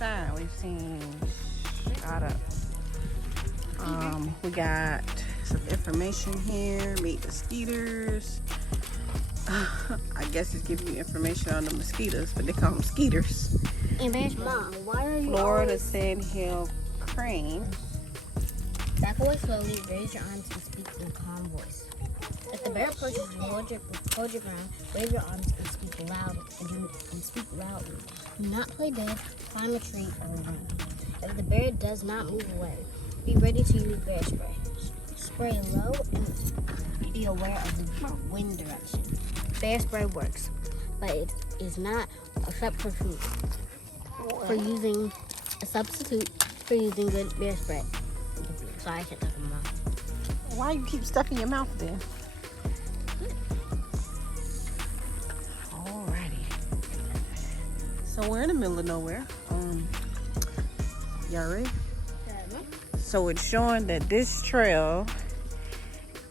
inside. We've seen a lot of, we got some information here. Meet mosquitoes. I guess it's giving you information on the mosquitoes, but they call them skeeters. And Mom, why are you Florida Sandhill crane. Back away slowly, raise your arms and speak in a calm voice. If the bear approaches you, hold your ground, wave your arms and speak loudly. Do not play dead, climb a tree, or run. If the bear does not move away, be ready to use bear spray. Spray low and be aware of the wind direction. Bear spray works, but it is not a substitute for using good bear spray. Sorry, I can't talk in my mouth. Why you keep stuff in your mouth then? Alrighty. So we're in the middle of nowhere. Y'all ready? So it's showing that this trail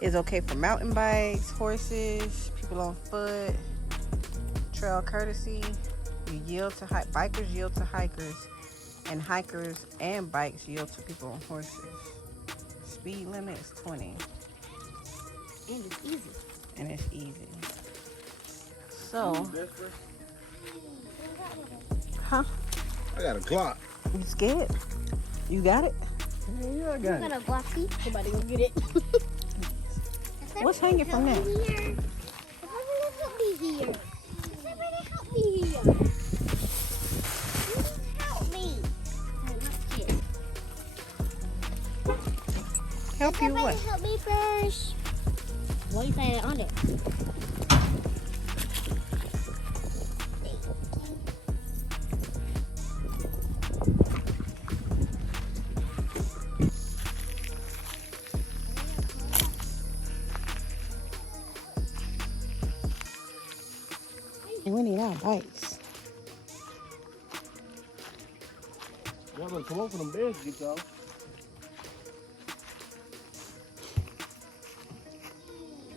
is okay for mountain bikes, horses, people on foot, trail courtesy. You yield to bikers yield to hikers, and hikers and bikes yield to people on horses. Speed limit is 20. And it's easy. And it's easy. So, huh? I got a Glock. You scared? You got it? Yeah, I got it. You got a Glocky? Somebody go get it. What's hanging from that? Somebody help me here. Somebody help me here. Please help me. I'm not scared. Help you what? Somebody help me first. Why you saying it on it? We need our bikes. Y'all better come over them beds to get y'all.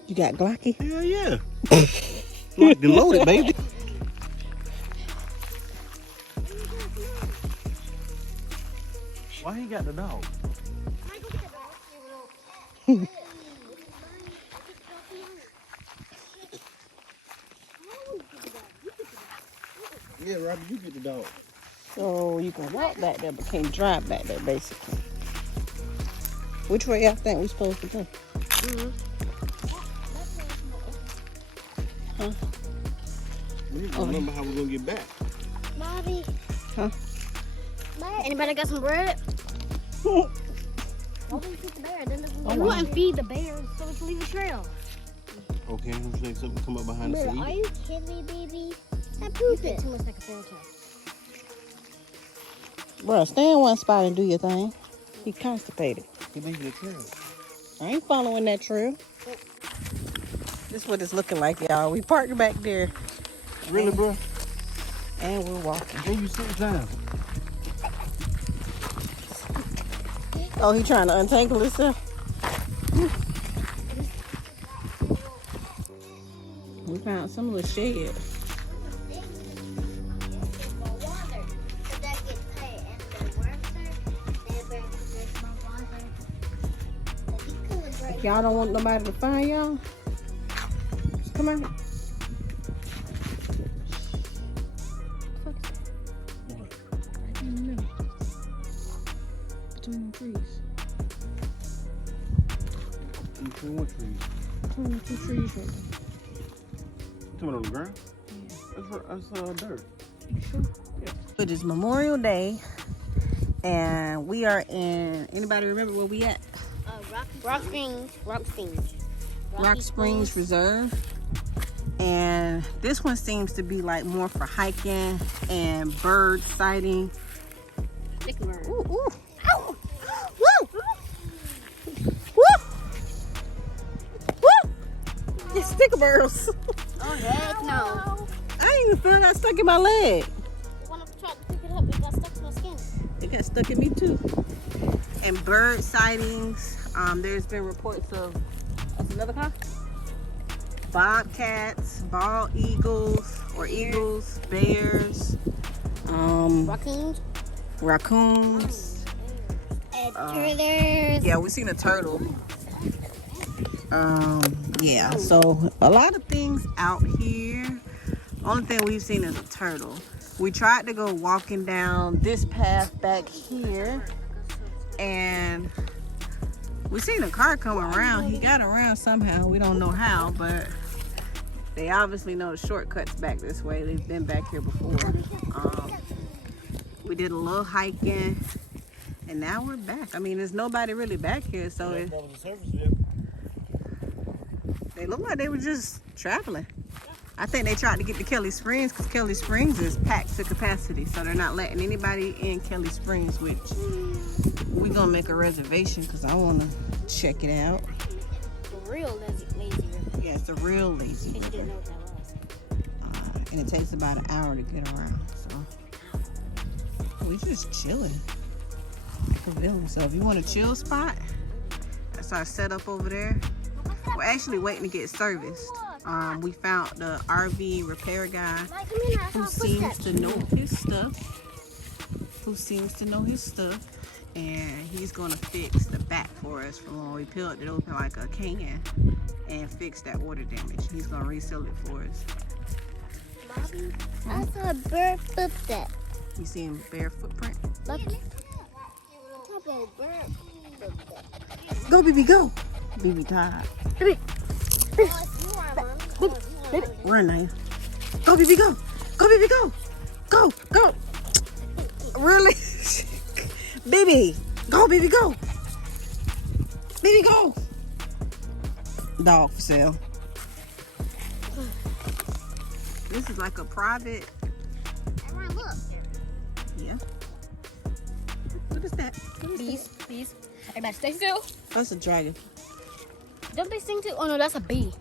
You got Glocky? Hell yeah. Like the loaded, baby. Why he got the dog? Yeah, Robbie, you get the dog. So you can walk back there, but can't drive back there, basically. Which way y'all think we're supposed to go? Huh? We need to remember how we're gonna get back. Bobby. Huh? Anybody got some bread? Why would you feed the bear? Then we wouldn't feed the bear, so we can leave a trail. Okay, I'm saying something come up behind the Are seat. you kidding me, baby? That poop it. Too much like a fairy tale. Bro, stay in one spot and do your thing. He constipated. He making a trail. I ain't following that trail. This is what it's looking like, y'all. We parked back there. Really, bro? And we're walking. Then you sit down. Oh, he trying to untangle himself? We found some little shed. If y'all don't want nobody to find y'all, just come out. Right in the middle. Between the trees. Between what trees? Between the two trees right there. Coming on the ground? Yeah. That's dirt. You sure? Yeah. It is Memorial Day, and we are in. Anybody remember where we at? Rock Springs Reserve. And this one seems to be like more for hiking and bird sighting. Ooh, ooh. Ow. Woo! Woo! Woo! It's sticker birds. Oh, heck no. I didn't even feel that stuck in my leg. When I tried to pick it up, it got stuck to my skin. It got stuck in me too. And bird sightings. There's been reports of, that's another car? Bobcats, bald eagles, or eagles, bears, Raccoons? raccoons. And turtles. Yeah, we seen a turtle. Yeah, so a lot of things out here. Only thing we've seen is a turtle. We tried to go walking down this path back here, and we seen a car come around. He got around somehow. We don't know how, but they obviously know the shortcuts back this way. They've been back here before. We did a little hiking, and now we're back. I mean, there's nobody really back here, so they look like they were just traveling. I think they tried to get to Kelly Springs because Kelly Springs is packed to capacity, so they're not letting anybody in Kelly Springs, which we're gonna make a reservation because I want to check it out. The real lazy river. Yeah, it's a real lazy If you river. didn't know what that was. And it takes about an hour to get around, so we just chilling. Pavilion. So if you want a chill spot, that's our setup over there. We're actually waiting to get serviced. We found the RV repair guy who seems to know his stuff. And he's gonna fix the back for us from when we peeled it open like a can and fix that water damage. He's gonna reseal it for us. Bobby, I saw a bird footstep. You see him bare footprint? Look. Bird footstep. Go, BB, go! BB tired. BB, run now. Go, BB, go! Go, BB, go! Go, go! Really? BB, go, BB, go! BB, go! Dog for sale. This is like a private. Everyone, look. Yeah. What is that? Bees. Everybody stay still. That's a dragon. Don't they sing too? Oh no, that's a bee.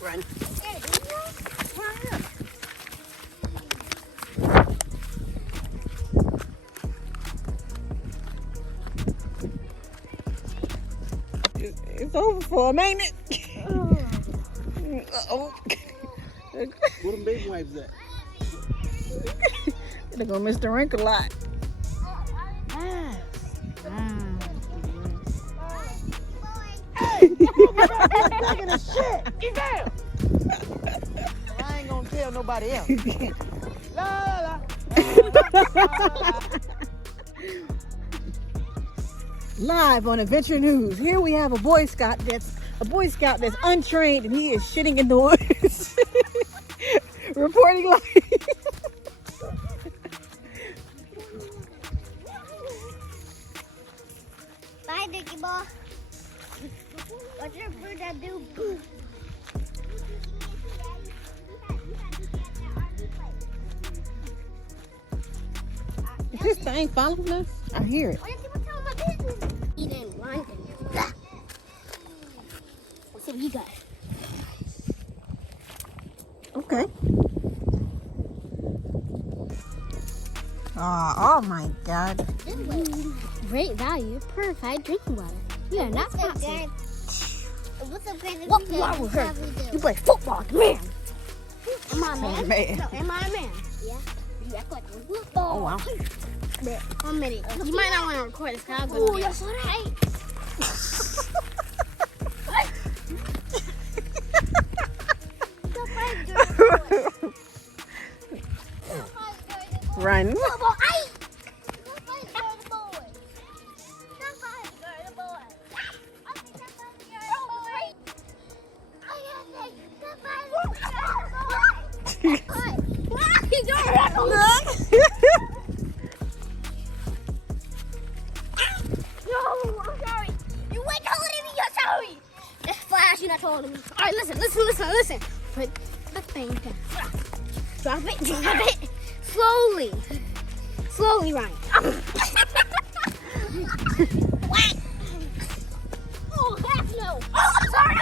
Run. It's over for him, ain't it? Uh-oh. Where them baby wipes at? They're gonna miss the wrinkle lot. Taking a shit. Get down. I ain't gonna tell nobody else. La, la, la. Live on Adventure News. Here we have a Boy Scout that's untrained and he is shitting in the woods. Reporting live. Bye, Dickie Ball. Watch your bird that do poo. Is this thing following us? I hear it. Why did people tell my business? Eat in London. Let's see what you got. Okay. Oh my God. Great value, purified drinking water. You are not sponsored. What's up, guys? What wrong with her? You play football, man. Am I a man? Man. No, am I a man? Yeah. You act like a football. Oh wow. 1 minute. You might not want to record this because I'm going to do that's what I Run. You're not taller than me. All right, listen. Put the thing down. Drop it. Slowly, Ryan. Oh, heck no. Oh, I'm sorry.